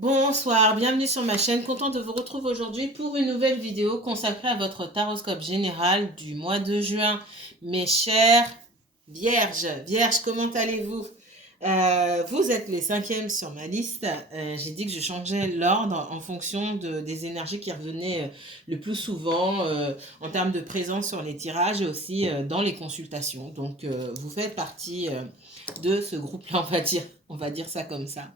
Bonsoir, bienvenue sur ma chaîne. Content de vous retrouver aujourd'hui pour une nouvelle vidéo consacrée à votre taroscope général du mois de juin. Mes chers vierges, comment allez-vous? Vous êtes les cinquièmes sur ma liste. J'ai dit que je changeais l'ordre en fonction des énergies qui revenaient le plus souvent en termes de présence sur les tirages et aussi dans les consultations. Donc, vous faites partie de ce groupe-là, on va dire ça comme ça.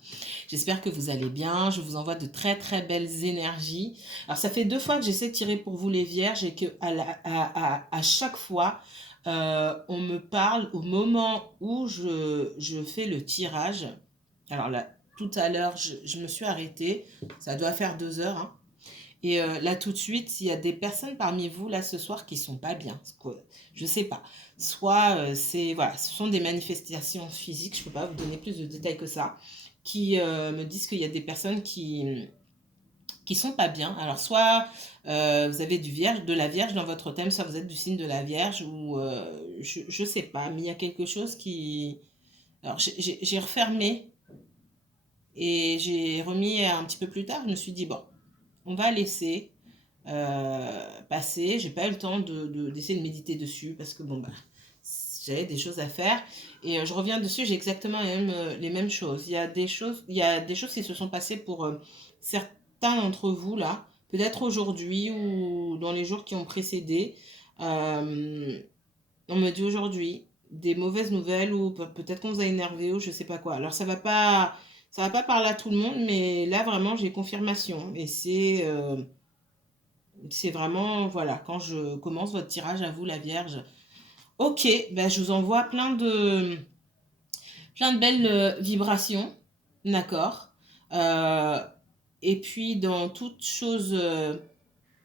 J'espère que vous allez bien. Je vous envoie de très très belles énergies. Alors ça fait 2 fois que j'essaie de tirer pour vous les vierges et que à chaque fois, on me parle au moment où je fais le tirage. Alors là, tout à l'heure, je me suis arrêtée. Ça doit faire 2 heures, hein. Et là, tout de suite, il y a des personnes parmi vous, là, ce soir, qui sont pas bien. Je sais pas. Soit, voilà, ce sont des manifestations physiques, je peux pas vous donner plus de détails que ça, qui me disent qu'il y a des personnes qui sont pas bien. Alors, soit vous avez de la Vierge dans votre thème, soit vous êtes du signe de la Vierge, ou je sais pas, mais il y a quelque chose qui... Alors, j'ai refermé et j'ai remis un petit peu plus tard. Je me suis dit, bon, on va laisser passer. J'ai pas eu le temps d'essayer de méditer dessus parce que bon, bah, j'avais des choses à faire. Et je reviens dessus, j'ai exactement les mêmes choses. Il y a des choses qui se sont passées pour certains d'entre vous là, peut-être aujourd'hui ou dans les jours qui ont précédé. Euh, on me dit aujourd'hui des mauvaises nouvelles ou peut-être qu'on vous a énervé ou je sais pas quoi. Alors ça va pas parler à tout le monde, mais là vraiment j'ai confirmation et c'est vraiment, voilà, quand je commence votre tirage à vous, la Vierge. Ok, ben je vous envoie plein de belles vibrations, d'accord. Euh, et puis, dans toute chose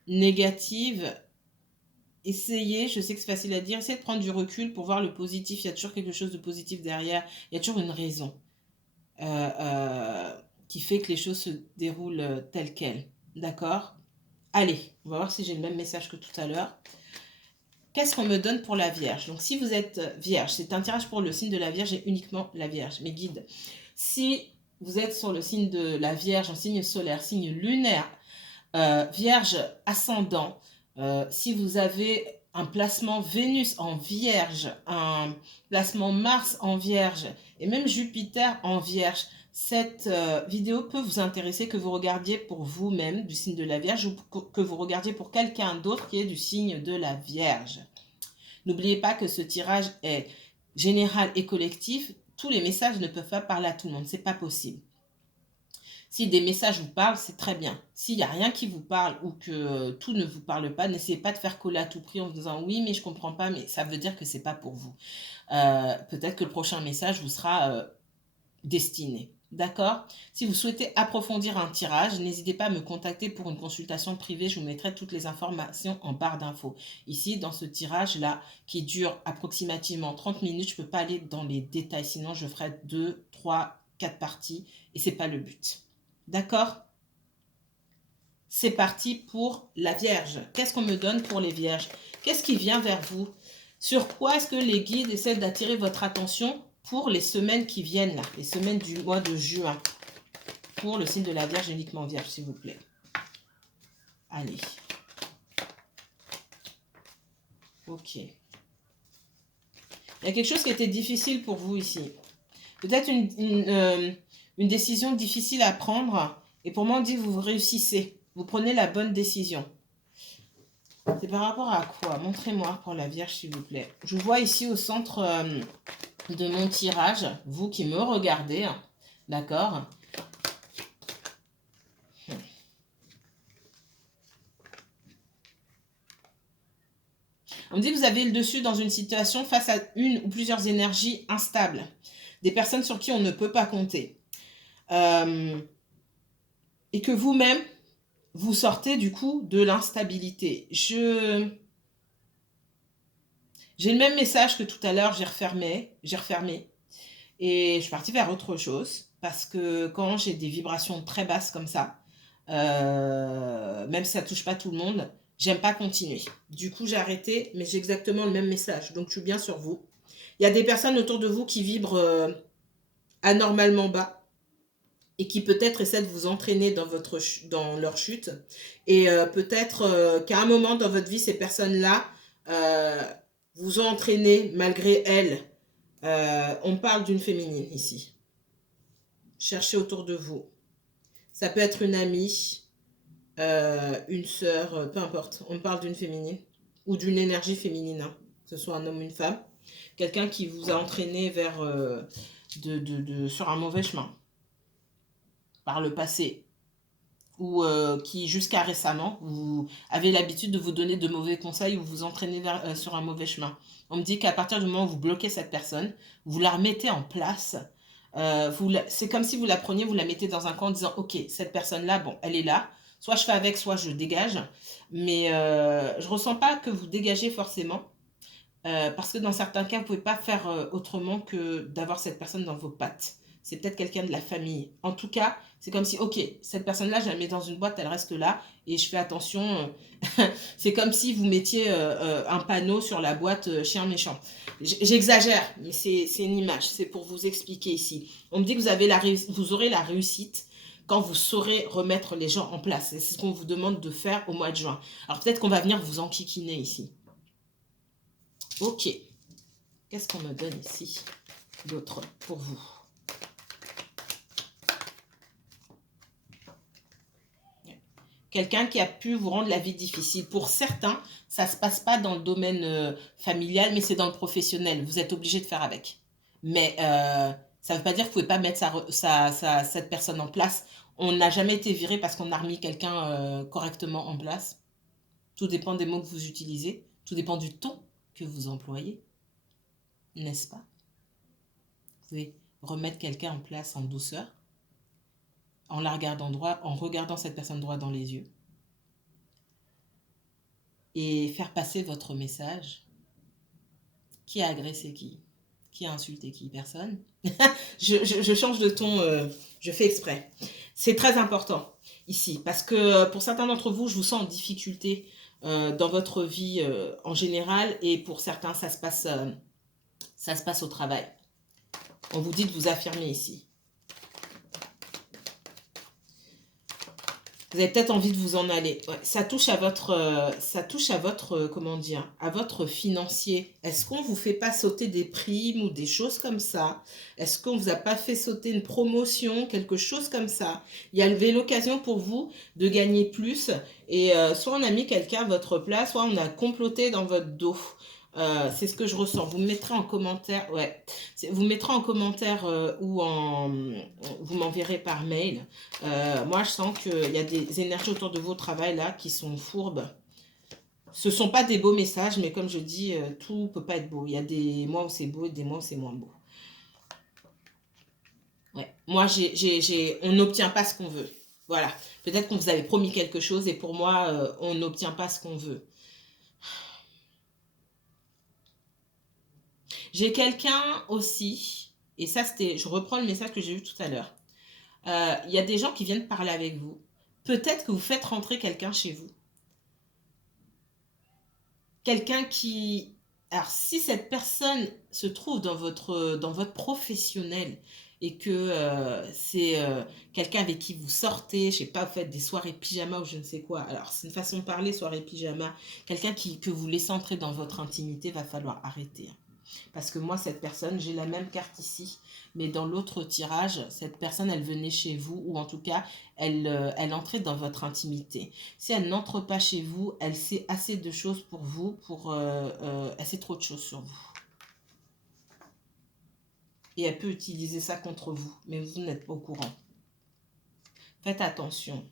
négative, essayez, je sais que c'est facile à dire, essayez de prendre du recul pour voir le positif. Il y a toujours quelque chose de positif derrière. Il y a toujours une raison euh, euh, qui fait que les choses se déroulent telles quelles, d'accord. Allez, on va voir si j'ai le même message que tout à l'heure. Qu'est-ce qu'on me donne pour la Vierge? Donc, si vous êtes Vierge, c'est un tirage pour le signe de la Vierge et uniquement la Vierge, mes guides. Si vous êtes sur le signe de la Vierge, un signe solaire, signe lunaire, Vierge ascendant, si vous avez un placement Vénus en Vierge, un placement Mars en Vierge et même Jupiter en Vierge, cette vidéo peut vous intéresser, que vous regardiez pour vous-même du signe de la Vierge ou que vous regardiez pour quelqu'un d'autre qui est du signe de la Vierge. N'oubliez pas que ce tirage est général et collectif. Tous les messages ne peuvent pas parler à tout le monde, c'est pas possible. Si des messages vous parlent, c'est très bien. S'il n'y a rien qui vous parle ou que tout ne vous parle pas, n'essayez pas de faire coller à tout prix en vous disant oui, mais je comprends pas, mais ça veut dire que c'est pas pour vous. Peut-être que le prochain message vous sera destiné. D'accord? Si vous souhaitez approfondir un tirage, n'hésitez pas à me contacter pour une consultation privée. Je vous mettrai toutes les informations en barre d'infos. Ici, dans ce tirage-là, qui dure approximativement 30 minutes, je ne peux pas aller dans les détails, sinon je ferai 2, 3, 4 parties et ce n'est pas le but. D'accord? C'est parti pour la Vierge. Qu'est-ce qu'on me donne pour les Vierges? Qu'est-ce qui vient vers vous? Sur quoi est-ce que les guides essaient d'attirer votre attention pour les semaines qui viennent là, les semaines du mois de juin? Pour le signe de la Vierge, uniquement Vierge, s'il vous plaît. Allez. Ok. Il y a quelque chose qui était difficile pour vous ici. Peut-être une décision difficile à prendre. Et pour moi, on dit que vous réussissez. Vous prenez la bonne décision. C'est par rapport à quoi? Montrez-moi pour la Vierge, s'il vous plaît. Je vois ici au centre de mon tirage, vous qui me regardez, d'accord? On me dit que vous avez le dessus dans une situation face à une ou plusieurs énergies instables. Des personnes sur qui on ne peut pas compter. Et que vous-même, vous sortez du coup de l'instabilité. J'ai le même message que tout à l'heure, j'ai refermé. Et je suis partie vers autre chose. Parce que quand j'ai des vibrations très basses comme ça, même si ça ne touche pas tout le monde, j'aime pas continuer. Du coup, j'ai arrêté, mais j'ai exactement le même message. Donc, je suis bien sur vous. Il y a des personnes autour de vous qui vibrent anormalement bas. et qui peut-être essaient de vous entraîner dans leur chute. Et peut-être qu'à un moment dans votre vie, ces personnes-là euh, vous ont entraîné malgré elles. On parle d'une féminine ici. Cherchez autour de vous. Ça peut être une amie, une sœur, peu importe. On parle d'une féminine ou d'une énergie féminine, hein, que ce soit un homme ou une femme. Quelqu'un qui vous a entraîné vers sur un mauvais chemin par le passé, ou qui jusqu'à récemment, vous avez l'habitude de vous donner de mauvais conseils ou vous entraîner sur un mauvais chemin. On me dit qu'à partir du moment où vous bloquez cette personne, vous la remettez en place. C'est comme si vous la preniez, vous la mettez dans un coin en disant, ok, cette personne-là, bon, elle est là. Soit je fais avec, soit je dégage. Mais je ressens pas que vous dégagez forcément. Parce que dans certains cas, vous ne pouvez pas faire autrement que d'avoir cette personne dans vos pattes. C'est peut-être quelqu'un de la famille. En tout cas, c'est comme si, ok, cette personne-là, je la mets dans une boîte, elle reste là, et je fais attention. C'est comme si vous mettiez un panneau sur la boîte chien méchant. J'exagère, mais c'est une image, c'est pour vous expliquer ici. On me dit que vous aurez la réussite quand vous saurez remettre les gens en place. C'est ce qu'on vous demande de faire au mois de juin. Alors peut-être qu'on va venir vous enquiquiner ici. Ok. Qu'est-ce qu'on me donne ici d'autre pour vous? Quelqu'un qui a pu vous rendre la vie difficile. Pour certains, ça ne se passe pas dans le domaine familial, mais c'est dans le professionnel. Vous êtes obligé de faire avec. Mais ça ne veut pas dire que vous ne pouvez pas mettre cette personne en place. On n'a jamais été viré parce qu'on a remis quelqu'un correctement en place. Tout dépend des mots que vous utilisez. Tout dépend du ton que vous employez. N'est-ce pas? Vous pouvez remettre quelqu'un en place en douceur, en la regardant droit, en regardant cette personne droit dans les yeux, et faire passer votre message. Qui a agressé qui? Qui a insulté qui? Personne. je change de ton, je fais exprès. C'est très important ici, parce que pour certains d'entre vous, je vous sens en difficulté dans votre vie en général, et pour certains, ça se passe au travail. On vous dit de vous affirmer ici. Vous avez peut-être envie de vous en aller. Ouais, ça touche à votre, comment dire, à votre financier. Est-ce qu'on vous fait pas sauter des primes ou des choses comme ça? Est-ce qu'on vous a pas fait sauter une promotion, quelque chose comme ça? Il y avait l'occasion pour vous de gagner plus, et soit on a mis quelqu'un à votre place, soit on a comploté dans votre dos. C'est ce que je ressens. Vous me mettrez en commentaire, ouais. Vous mettrez en commentaire vous m'enverrez par mail. Moi, je sens qu'il y a des énergies autour de vos travail là qui sont fourbes. Ce ne sont pas des beaux messages, mais comme je dis, tout ne peut pas être beau. Il y a des mois où c'est beau et des mois où c'est moins beau. Ouais. Moi, on n'obtient pas ce qu'on veut. Voilà. Peut-être qu'on vous avait promis quelque chose et pour moi, on n'obtient pas ce qu'on veut. J'ai quelqu'un aussi, et ça, je reprends le message que j'ai eu tout à l'heure. Il y a des gens qui viennent parler avec vous. Peut-être que vous faites rentrer quelqu'un chez vous. Quelqu'un qui... Alors, si cette personne se trouve dans votre professionnel et que c'est quelqu'un avec qui vous sortez, je sais pas, vous faites des soirées pyjama ou je ne sais quoi. Alors, c'est une façon de parler, soirée pyjama. Quelqu'un que vous laissez entrer dans votre intimité, va falloir arrêter. Parce que moi, cette personne, j'ai la même carte ici, mais dans l'autre tirage, cette personne, elle venait chez vous, ou en tout cas, elle entrait dans votre intimité. Si elle n'entre pas chez vous, elle sait assez de choses pour vous, elle sait trop de choses sur vous. Et elle peut utiliser ça contre vous, mais vous n'êtes pas au courant. Faites attention.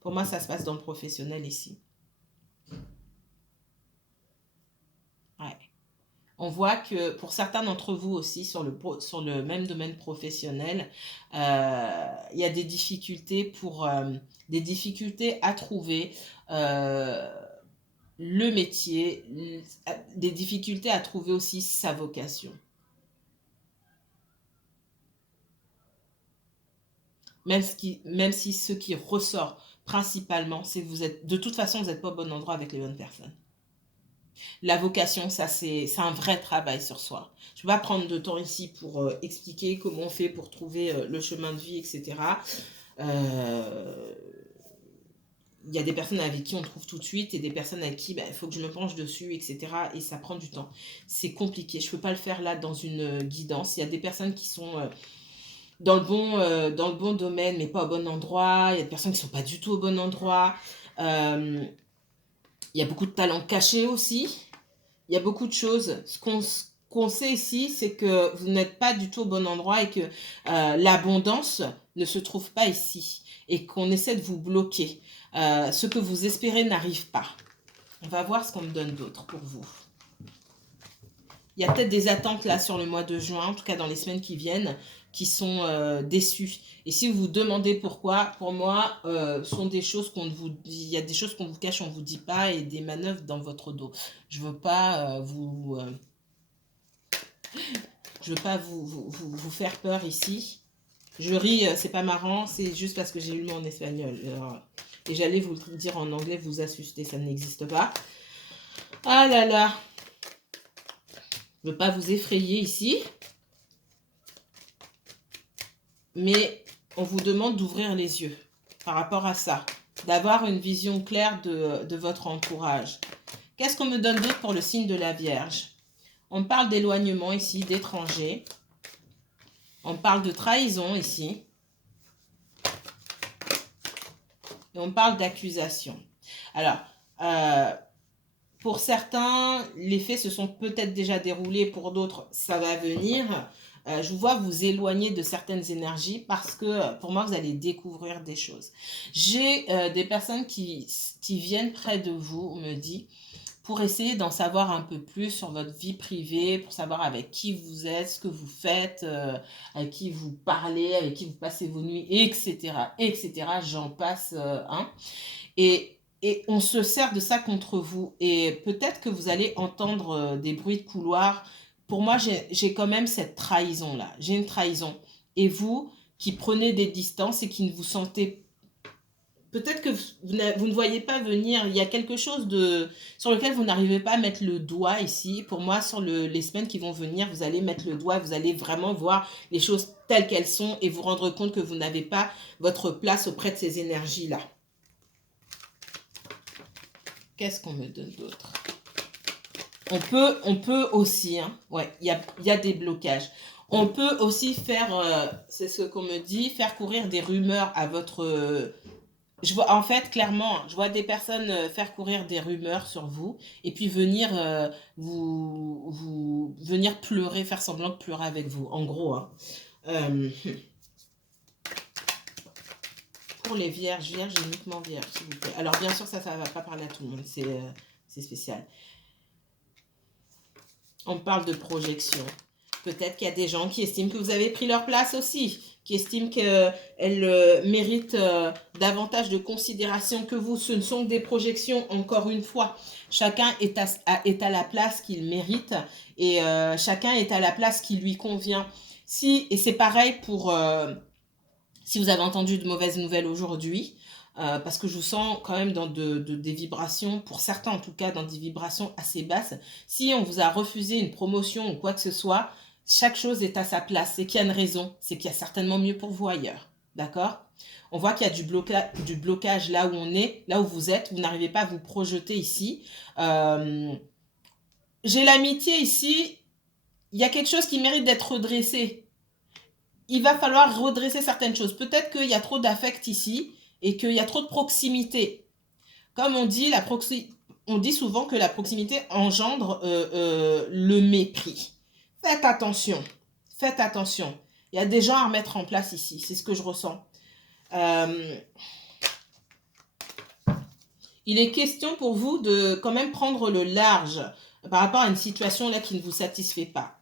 Pour moi, ça se passe dans le professionnel ici. Ouais. On voit que pour certains d'entre vous aussi, sur le même domaine professionnel, il y a des difficultés des difficultés à trouver le métier, des difficultés à trouver aussi sa vocation. Même si ce qui ressort principalement, c'est que de toute façon, vous n'êtes pas au bon endroit avec les bonnes personnes. La vocation, ça, c'est un vrai travail sur soi. Je ne vais pas prendre de temps ici pour expliquer comment on fait pour trouver le chemin de vie, etc. Il y a des personnes avec qui on trouve tout de suite et des personnes avec qui il faut que je me penche dessus, etc. Et ça prend du temps. C'est compliqué. Je ne peux pas le faire là dans une guidance. Il y a des personnes qui sont dans le bon domaine, mais pas au bon endroit. Il y a des personnes qui ne sont pas du tout au bon endroit. Il y a beaucoup de talents cachés aussi. Il y a beaucoup de choses. Ce qu'on sait ici, c'est que vous n'êtes pas du tout au bon endroit et que l'abondance ne se trouve pas ici et qu'on essaie de vous bloquer. Ce que vous espérez n'arrive pas. On va voir ce qu'on me donne d'autre pour vous. Il y a peut-être des attentes là sur le mois de juin, en tout cas dans les semaines qui viennent, qui sont déçues. Et si vous vous demandez pourquoi, pour moi, sont des choses qu'on vous dit, il y a des choses qu'on vous cache, on ne vous dit pas, et des manœuvres dans votre dos. Je veux pas je veux pas vous faire peur ici. Je ris, c'est pas marrant, c'est juste parce que j'ai lu mon espagnol. Et j'allais vous le dire en anglais, vous assuster, ça n'existe pas. Ah là là. Je ne veux pas vous effrayer ici. Mais on vous demande d'ouvrir les yeux par rapport à ça. D'avoir une vision claire de votre entourage. Qu'est-ce qu'on me donne d'autre pour le signe de la Vierge? On parle d'éloignement ici, d'étrangers. On parle de trahison ici. Et on parle d'accusation. Alors, pour certains, les faits se sont peut-être déjà déroulés. Pour d'autres, ça va venir. Je vous vois vous éloigner de certaines énergies parce que pour moi, vous allez découvrir des choses. J'ai des personnes qui viennent près de vous, on me dit, pour essayer d'en savoir un peu plus sur votre vie privée, pour savoir avec qui vous êtes, ce que vous faites, avec qui vous parlez, avec qui vous passez vos nuits, etc. etc. J'en passe un. Et on se sert de ça contre vous. Et peut-être que vous allez entendre des bruits de couloir. Pour moi, j'ai quand même cette trahison-là. J'ai une trahison. Et vous, qui prenez des distances et qui ne vous sentez... Peut-être que vous ne voyez pas venir. Il y a quelque chose sur lequel vous n'arrivez pas à mettre le doigt ici. Pour moi, sur les semaines qui vont venir, vous allez mettre le doigt. Vous allez vraiment voir les choses telles qu'elles sont et vous rendre compte que vous n'avez pas votre place auprès de ces énergies-là. Qu'est-ce qu'on me donne d'autre? On peut aussi, hein, ouais, il y a des blocages. On peut aussi faire, c'est ce qu'on me dit, faire courir des rumeurs à votre... je vois, en fait, clairement, je vois des personnes faire courir des rumeurs sur vous et puis venir venir pleurer, faire semblant de pleurer avec vous, en gros. Hein. Pour les vierges, uniquement vierges, s'il vous plaît. Alors, bien sûr, ça ne va pas parler à tout le monde, c'est spécial. On parle de projection. Peut-être qu'il y a des gens qui estiment que vous avez pris leur place aussi, qui estiment qu'elles méritent davantage de considération que vous. Ce ne sont que des projections, encore une fois. Chacun est à la place qu'il mérite et chacun est à la place qui lui convient. Et c'est pareil pour... si vous avez entendu de mauvaises nouvelles aujourd'hui, parce que je vous sens quand même dans des vibrations, pour certains en tout cas, dans des vibrations assez basses. Si on vous a refusé une promotion ou quoi que ce soit, chaque chose est à sa place. C'est qu'il y a une raison, c'est qu'il y a certainement mieux pour vous ailleurs. D'accord? On voit qu'il y a du blocage là où on est, là où vous êtes. Vous n'arrivez pas à vous projeter ici. J'ai l'amitié ici. Il y a quelque chose qui mérite d'être redressé. Il va falloir redresser certaines choses. Peut-être qu'il y a trop d'affect ici et qu'il y a trop de proximité. Comme on dit, on dit souvent que la proximité engendre le mépris. Faites attention. Faites attention. Il y a des gens à remettre en place ici. C'est ce que je ressens. Il est question pour vous de quand même prendre le large par rapport à une situation là qui ne vous satisfait pas.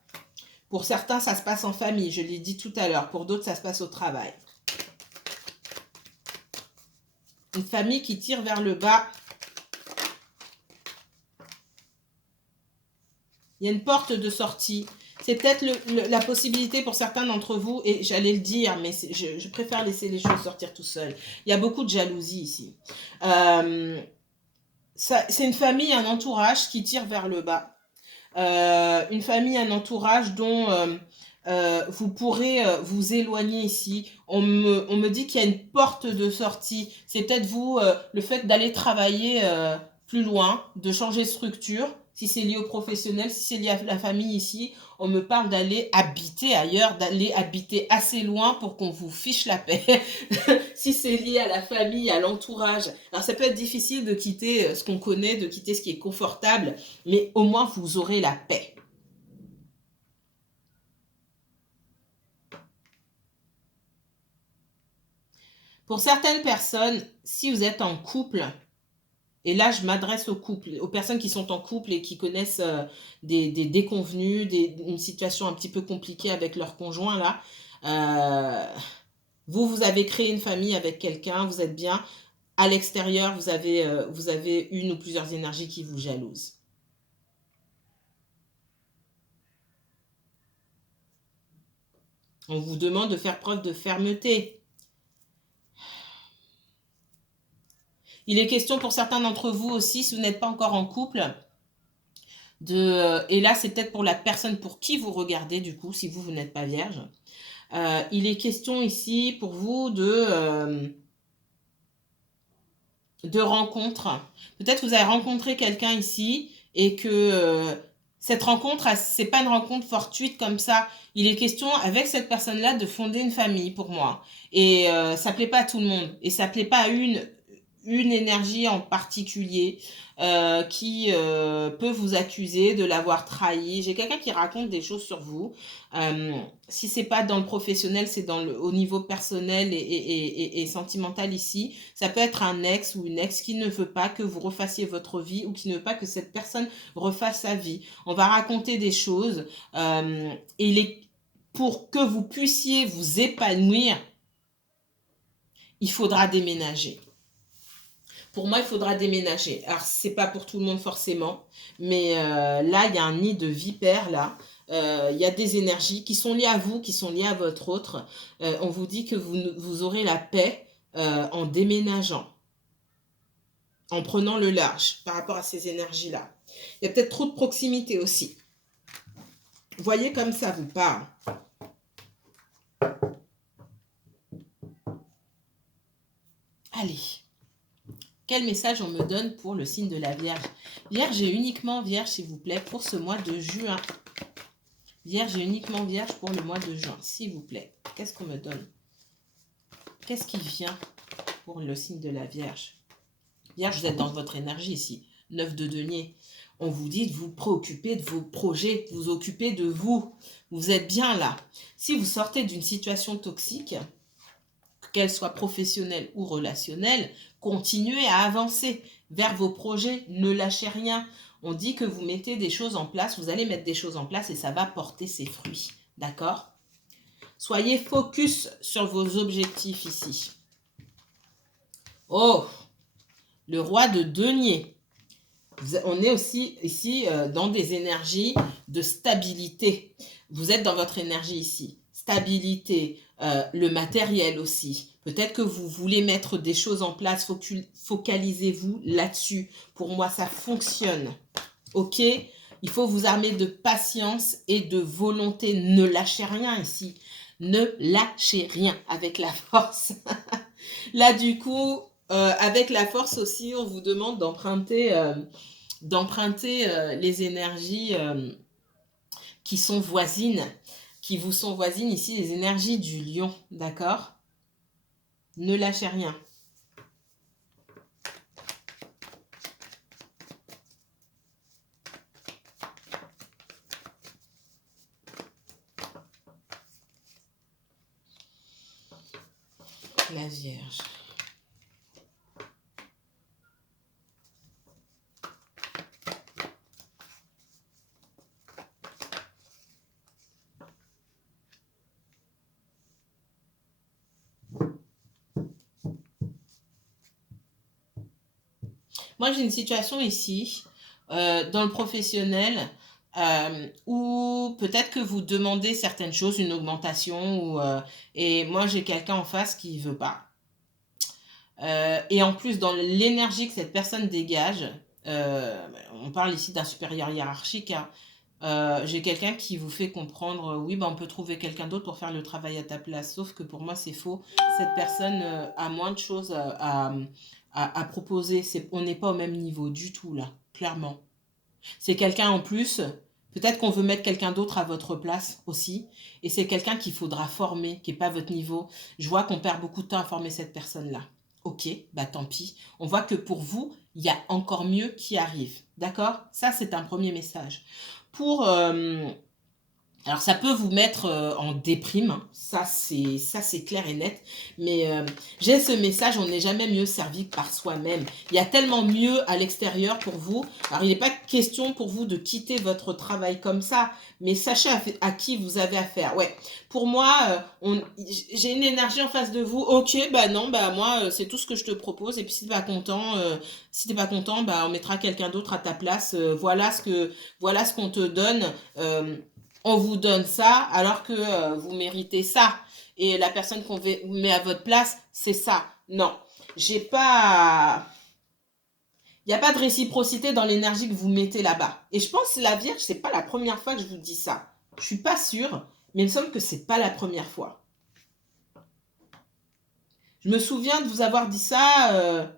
Pour certains, ça se passe en famille, je l'ai dit tout à l'heure. Pour d'autres, ça se passe au travail. Une famille qui tire vers le bas. Il y a une porte de sortie. C'est peut-être la possibilité pour certains d'entre vous, et j'allais le dire, mais je préfère laisser les choses sortir tout seul. Il y a beaucoup de jalousie ici. C'est une famille, un entourage qui tire vers le bas. Une famille, un entourage dont vous pourrez vous éloigner ici. On me dit qu'il y a une porte de sortie. C'est peut-être vous, le fait d'aller travailler plus loin, de changer de structure, si c'est lié au professionnel, si c'est lié à la famille ici. On me parle d'aller habiter ailleurs, d'aller habiter assez loin pour qu'on vous fiche la paix. Si c'est lié à la famille, à l'entourage. Alors ça peut être difficile de quitter ce qu'on connaît, de quitter ce qui est confortable, mais au moins vous aurez la paix. Pour certaines personnes, si vous êtes en couple, et là je m'adresse aux couples, aux personnes qui sont en couple et qui connaissent des déconvenus, une situation un petit peu compliquée avec leur conjoint là, vous avez créé une famille avec quelqu'un, vous êtes bien. À l'extérieur, vous avez une ou plusieurs énergies qui vous jalousent. On vous demande de faire preuve de fermeté. Il est question pour certains d'entre vous aussi, si vous n'êtes pas encore en couple, et là c'est peut-être pour la personne pour qui vous regardez du coup, si vous n'êtes pas vierge. Il est question ici pour vous de rencontres. Peut-être que vous avez rencontré quelqu'un ici et que cette rencontre, c'est pas une rencontre fortuite comme ça. Il est question avec cette personne-là de fonder une famille pour moi. Et ça plaît pas à tout le monde. Et ça plaît pas à une énergie en particulier qui peut vous accuser de l'avoir trahi. J'ai quelqu'un qui raconte des choses sur vous. Si c'est pas dans le professionnel, c'est au niveau personnel et sentimental ici. Ça peut être un ex ou une ex qui ne veut pas que vous refassiez votre vie ou qui ne veut pas que cette personne refasse sa vie. On va raconter des choses pour que vous puissiez vous épanouir, il faudra déménager. Pour moi, il faudra déménager. Alors, c'est pas pour tout le monde forcément, mais là, il y a un nid de vipères, là. Il y a des énergies qui sont liées à vous, qui sont liées à votre autre. On vous dit que vous aurez la paix en déménageant, en prenant le large par rapport à ces énergies-là. Il y a peut-être trop de proximité aussi. Voyez comme ça vous parle. Allez. Quel message on me donne pour le signe de la Vierge? Vierge et uniquement Vierge, s'il vous plaît, pour ce mois de juin. Vierge et uniquement Vierge pour le mois de juin, s'il vous plaît. Qu'est-ce qu'on me donne? Qu'est-ce qui vient pour le signe de la Vierge? Vierge, vous êtes dans votre énergie ici. 9 de denier. On vous dit de vous préoccuper de vos projets, de vous occuper de vous. Vous êtes bien là. Si vous sortez d'une situation toxique, qu'elle soit professionnelle ou relationnelle, continuez à avancer vers vos projets, ne lâchez rien. On dit que vous mettez des choses en place, vous allez mettre des choses en place et ça va porter ses fruits. D'accord? Soyez focus sur vos objectifs ici. Oh, le roi de denier. On est aussi ici dans des énergies de stabilité. Vous êtes dans votre énergie ici. Stabilité, le matériel aussi. Peut-être que vous voulez mettre des choses en place, focalisez-vous là-dessus. Pour moi, ça fonctionne. Ok? Il faut vous armer de patience et de volonté. Ne lâchez rien ici. Ne lâchez rien avec la force. Là, du coup, avec la force aussi, on vous demande d'emprunter les énergies qui sont voisines, qui vous sont voisines ici, les énergies du lion, d'accord? Ne lâchez rien. La Vierge. Moi, j'ai une situation ici, dans le professionnel, où peut-être que vous demandez certaines choses, une augmentation, et moi, j'ai quelqu'un en face qui ne veut pas. Et en plus, dans l'énergie que cette personne dégage, On parle ici d'un supérieur hiérarchique, hein. J'ai quelqu'un qui vous fait comprendre, oui, bah, on peut trouver quelqu'un d'autre pour faire le travail à ta place. Sauf que pour moi, c'est faux. Cette personne a moins de choses à proposer. On n'est pas au même niveau du tout, là, clairement. C'est quelqu'un en plus, peut-être qu'on veut mettre quelqu'un d'autre à votre place aussi. Et c'est quelqu'un qu'il faudra former, qui n'est pas à votre niveau. Je vois qu'on perd beaucoup de temps à former cette personne-là. Ok, bah tant pis. On voit que pour vous, il y a encore mieux qui arrive. D'accord? Ça, c'est un premier message. Pour alors ça peut vous mettre en déprime, hein. Ça c'est clair et net, mais j'ai ce message, on n'est jamais mieux servi que par soi-même. Il y a tellement mieux à l'extérieur pour vous. Alors il n'est pas question pour vous de quitter votre travail comme ça, mais sachez à qui vous avez affaire. Ouais, pour moi, j'ai une énergie en face de vous. Ok, bah non, bah moi c'est tout ce que je te propose. Et puis si t'es pas content, bah on mettra quelqu'un d'autre à ta place. Voilà ce qu'on te donne. On vous donne ça alors que vous méritez ça. Et la personne qu'on met à votre place, c'est ça. Non, j'ai pas... Il n'y a pas de réciprocité dans l'énergie que vous mettez là-bas. Et je pense que la Vierge, c'est pas la première fois que je vous dis ça. Je suis pas sûre, mais il me semble que c'est pas la première fois. Je me souviens de vous avoir dit ça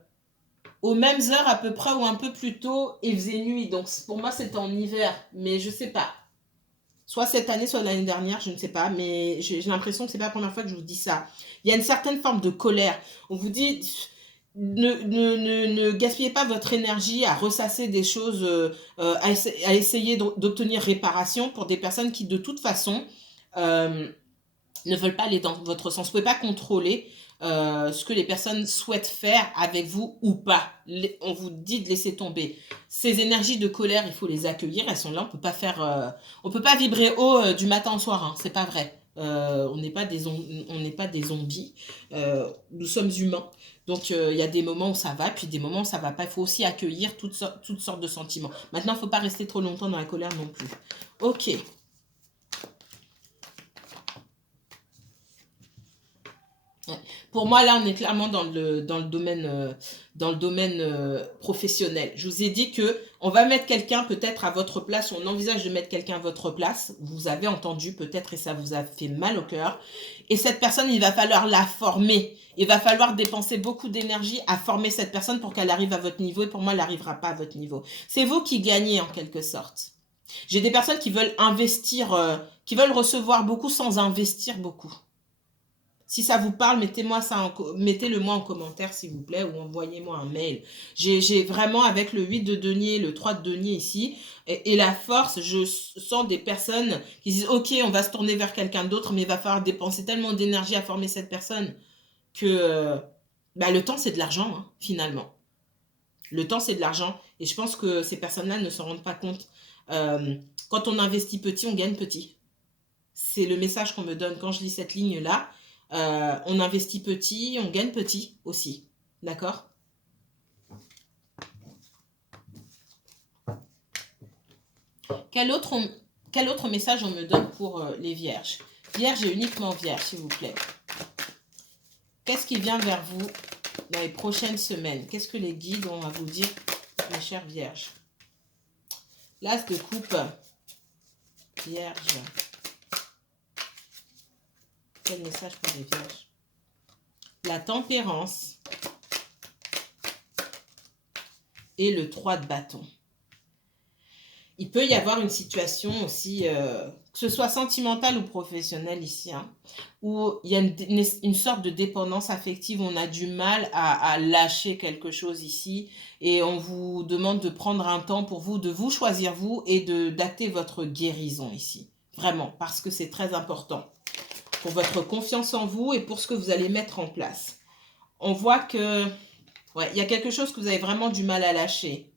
aux mêmes heures à peu près ou un peu plus tôt, et il faisait nuit. Donc pour moi, c'était en hiver, mais je sais pas. Soit cette année, soit l'année dernière, je ne sais pas, mais j'ai l'impression que c'est pas la première fois que je vous dis ça. Il y a une certaine forme de colère. On vous dit, ne gaspillez pas votre énergie à ressasser des choses, à essayer d'obtenir réparation pour des personnes qui, de toute façon, euh, ne veulent pas aller dans votre sens. Vous ne pouvez pas contrôler ce que les personnes souhaitent faire avec vous ou pas. On vous dit de laisser tomber. Ces énergies de colère, il faut les accueillir. Elles sont là. On peut pas vibrer haut du matin au soir. Hein. C'est pas vrai. On n'est pas des zombies. Nous sommes humains. Donc il y a des moments où ça va, puis des moments où ça va pas. Il faut aussi accueillir toutes sortes de sentiments. Maintenant, il ne faut pas rester trop longtemps dans la colère non plus. Ok. Pour moi, là, on est clairement dans le domaine professionnel. Je vous ai dit que on va mettre quelqu'un peut-être à votre place, on envisage de mettre quelqu'un à votre place. Vous avez entendu peut-être et ça vous a fait mal au cœur. Et cette personne, il va falloir la former. Il va falloir dépenser beaucoup d'énergie à former cette personne pour qu'elle arrive à votre niveau. Et pour moi, elle n'arrivera pas à votre niveau. C'est vous qui gagnez en quelque sorte. J'ai des personnes qui veulent investir, qui veulent recevoir beaucoup sans investir beaucoup. Si ça vous parle, mettez-le moi en commentaire, s'il vous plaît, ou envoyez-moi un mail. J'ai vraiment, avec le 8 de denier, le 3 de denier ici, et la force, je sens des personnes qui disent, ok, on va se tourner vers quelqu'un d'autre, mais il va falloir dépenser tellement d'énergie à former cette personne que le temps, c'est de l'argent, hein, finalement. Le temps, c'est de l'argent. Et je pense que ces personnes-là ne se rendent pas compte. Quand on investit petit, on gagne petit. C'est le message qu'on me donne quand je lis cette ligne-là. On investit petit, on gagne petit aussi. D'accord? Quel autre message on me donne pour les vierges? Vierge et uniquement vierge, s'il vous plaît. Qu'est-ce qui vient vers vous dans les prochaines semaines? Qu'est-ce que les guides ont à vous dire, mes chères vierges? L'as de coupe. Vierge. Quel message pour les vierges? La tempérance et le 3 de bâton. Il peut y avoir une situation aussi, que ce soit sentimentale ou professionnelle ici, hein, où il y a une sorte de dépendance affective, on a du mal à lâcher quelque chose ici, et on vous demande de prendre un temps pour vous, de vous choisir vous, et d'acter votre guérison ici. Vraiment, parce que c'est très important pour votre confiance en vous et pour ce que vous allez mettre en place. On voit que, ouais, il y a quelque chose que vous avez vraiment du mal à lâcher.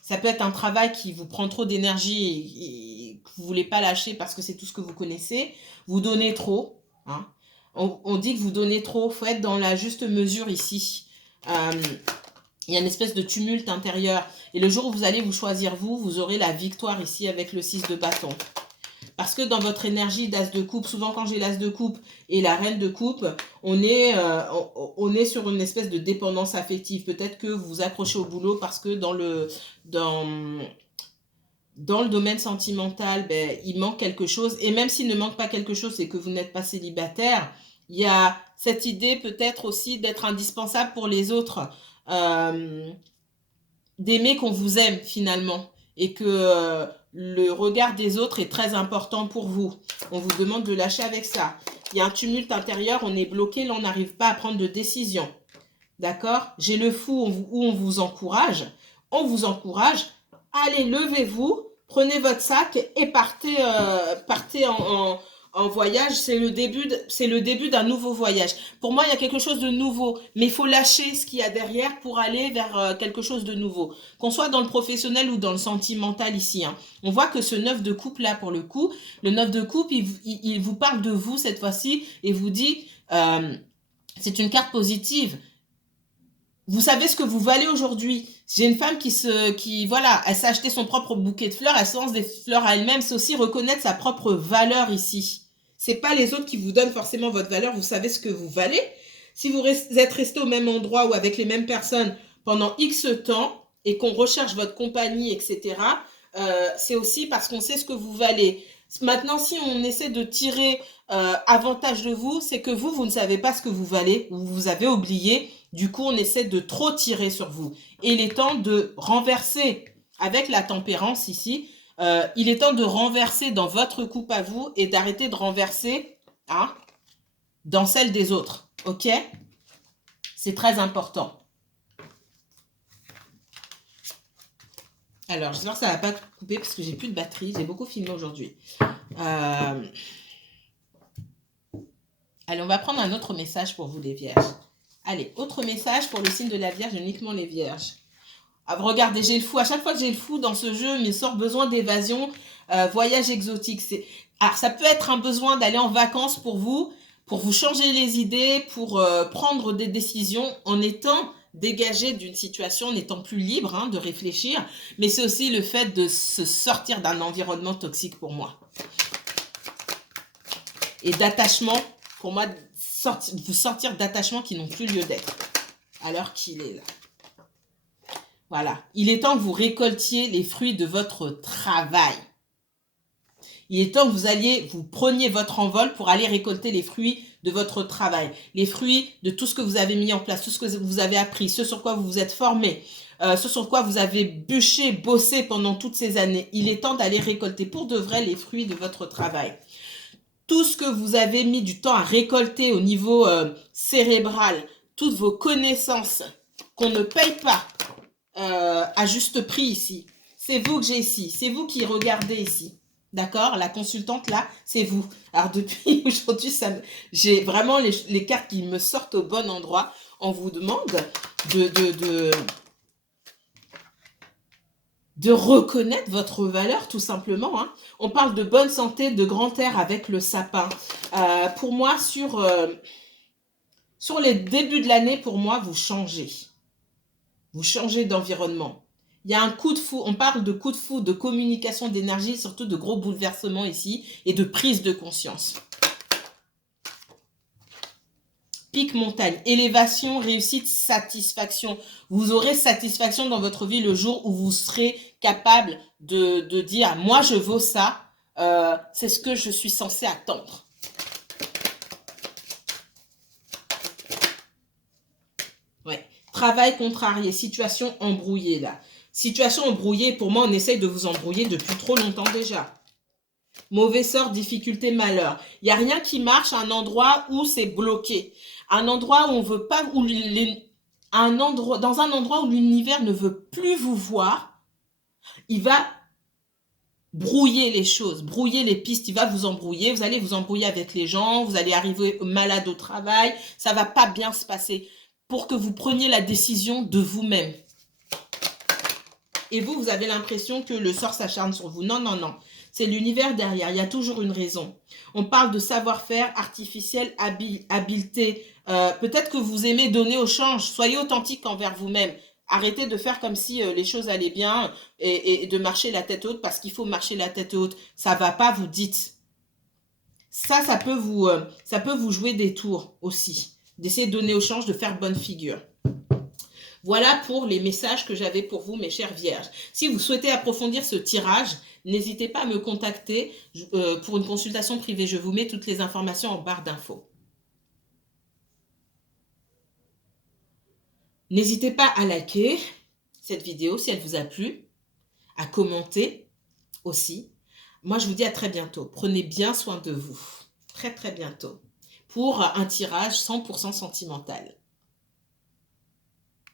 Ça peut être un travail qui vous prend trop d'énergie et que vous ne voulez pas lâcher parce que c'est tout ce que vous connaissez. Vous donnez trop. Hein. On dit que vous donnez trop. Il faut être dans la juste mesure ici. Il y a une espèce de tumulte intérieur. Et le jour où vous allez vous choisir vous aurez la victoire ici avec le 6 de bâton. Parce que dans votre énergie d'as de coupe, souvent quand j'ai l'as de coupe et la reine de coupe, on est sur une espèce de dépendance affective. Peut-être que vous vous accrochez au boulot parce que dans le domaine sentimental, ben, il manque quelque chose. Et même s'il ne manque pas quelque chose et que vous n'êtes pas célibataire, il y a cette idée peut-être aussi d'être indispensable pour les autres, d'aimer qu'on vous aime finalement et que le regard des autres est très important pour vous. On vous demande de lâcher avec ça. Il y a un tumulte intérieur, on est bloqué, là on n'arrive pas à prendre de décision. D'accord? J'ai le fou où on vous encourage. On vous encourage. Allez, levez-vous, prenez votre sac et partez, partez en voyage. C'est le début d'un nouveau voyage. Pour moi, il y a quelque chose de nouveau, mais il faut lâcher ce qu'il y a derrière pour aller vers quelque chose de nouveau. Qu'on soit dans le professionnel ou dans le sentimental ici, hein. On voit que ce 9 de coupe là, pour le coup, le 9 de coupe, il vous parle de vous cette fois-ci et vous dit, c'est une carte positive. Vous savez ce que vous valez aujourd'hui. J'ai une femme voilà, elle s'est acheté son propre bouquet de fleurs, elle se lance des fleurs à elle-même. C'est aussi reconnaître sa propre valeur ici. C'est pas les autres qui vous donnent forcément votre valeur. Vous savez ce que vous valez. Si vous êtes resté au même endroit ou avec les mêmes personnes pendant X temps et qu'on recherche votre compagnie, etc., c'est aussi parce qu'on sait ce que vous valez. Maintenant, si on essaie de tirer avantage de vous, c'est que vous ne savez pas ce que vous valez ou vous avez oublié. Du coup, on essaie de trop tirer sur vous. Et il est temps de renverser, avec la tempérance ici, il est temps de renverser dans votre coupe à vous et d'arrêter de renverser dans celle des autres. Ok? C'est très important. Alors, j'espère que ça ne va pas couper parce que j'ai plus de batterie. J'ai beaucoup filmé aujourd'hui. Allez, on va prendre un autre message pour vous les vierges. Allez, autre message pour le signe de la Vierge, uniquement les vierges. Regardez, j'ai le fou. À chaque fois que j'ai le fou dans ce jeu, il sort besoin d'évasion, voyage exotique. Alors, ça peut être un besoin d'aller en vacances pour vous changer les idées, pour prendre des décisions en étant dégagé d'une situation, en étant plus libre de réfléchir. Mais c'est aussi le fait de se sortir d'un environnement toxique pour moi. Et d'attachement, pour moi, vous sortir d'attachements qui n'ont plus lieu d'être, à l'heure qu'il est là. Voilà. Il est temps que vous récoltiez les fruits de votre travail. Il est temps que vous preniez votre envol pour aller récolter les fruits de votre travail. Les fruits de tout ce que vous avez mis en place, tout ce que vous avez appris, ce sur quoi vous vous êtes formé, ce sur quoi vous avez bûché, bossé pendant toutes ces années. Il est temps d'aller récolter pour de vrai les fruits de votre travail. Tout ce que vous avez mis du temps à récolter au niveau cérébral, toutes vos connaissances qu'on ne paye pas à juste prix ici. C'est vous que j'ai ici. C'est vous qui regardez ici. D'accord? La consultante là, c'est vous. Alors depuis aujourd'hui, j'ai vraiment les cartes qui me sortent au bon endroit. On vous demande de reconnaître votre valeur tout simplement. On parle de bonne santé, de grand air avec le sapin. Pour moi, sur les débuts de l'année, pour moi, vous changez. Vous changez d'environnement. Il y a un coup de fou, on parle de coup de fou, de communication, d'énergie, surtout de gros bouleversements ici et de prise de conscience. Pic montagne, élévation, réussite, satisfaction. Vous aurez satisfaction dans votre vie le jour où vous serez capable de dire « moi je vaux ça, c'est ce que je suis censé attendre ». Ouais. Travail contrarié, situation embrouillée là. Situation embrouillée, pour moi, on essaye de vous embrouiller depuis trop longtemps déjà. Mauvais sort, difficulté, malheur. Il n'y a rien qui marche à un endroit où c'est bloqué. Un endroit où on veut pas, dans un endroit où l'univers ne veut plus vous voir, il va brouiller les choses, brouiller les pistes, il va vous embrouiller, vous allez vous embrouiller avec les gens, vous allez arriver malade au travail, ça va pas bien se passer pour que vous preniez la décision de vous-même. Et vous avez l'impression que le sort s'acharne sur vous. Non, non, non. C'est l'univers derrière. Il y a toujours une raison. On parle de savoir-faire artificiel, habileté. Peut-être que vous aimez donner au change. Soyez authentique envers vous-même. Arrêtez de faire comme si les choses allaient bien et de marcher la tête haute parce qu'il faut marcher la tête haute. Ça va pas, vous dites. Ça peut vous jouer des tours aussi. D'essayer de donner au change, de faire bonne figure. Voilà pour les messages que j'avais pour vous, mes chères vierges. Si vous souhaitez approfondir ce tirage, n'hésitez pas à me contacter pour une consultation privée. Je vous mets toutes les informations en barre d'infos. N'hésitez pas à liker cette vidéo si elle vous a plu, à commenter aussi. Moi, je vous dis à très bientôt. Prenez bien soin de vous. Très, très bientôt. Pour un tirage 100% sentimental.